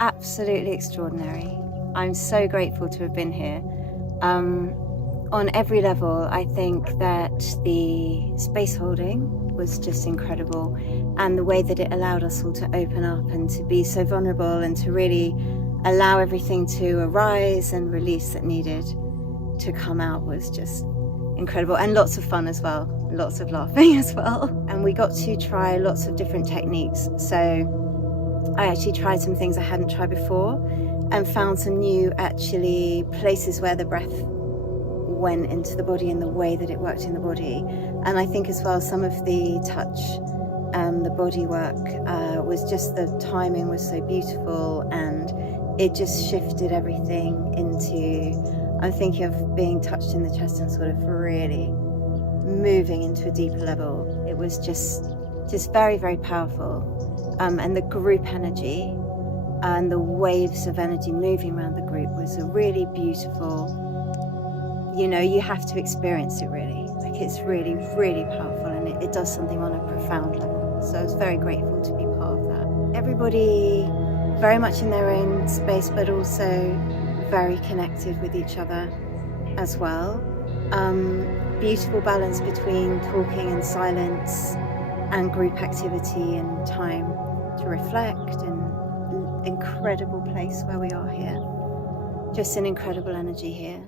absolutely extraordinary. I'm so grateful to have been here. On every level, I think that the space holding was just incredible, and the way that it allowed us all to open up and to be so vulnerable and to really allow everything to arise and release that needed to come out was just incredible, and lots of fun as well, lots of laughing as well. And we got to try lots of different techniques. So I actually tried some things I hadn't tried before and found some new places where the breath went into the body and the way that it worked in the body. And I think as well some of the touch and the body work was just, the timing was so beautiful, and it just shifted everything into, I'm thinking of being touched in the chest and sort of really moving into a deeper level. It was just very, very powerful. And the group energy and the waves of energy moving around the group was a really beautiful, you have to experience it really. Like, it's really, really powerful, and it does something on a profound level. So I was very grateful to be part of that. Everybody very much in their own space, but also very connected with each other as well. Beautiful balance between talking and silence and group activity and time to reflect, and incredible place where we are here. Just an incredible energy here.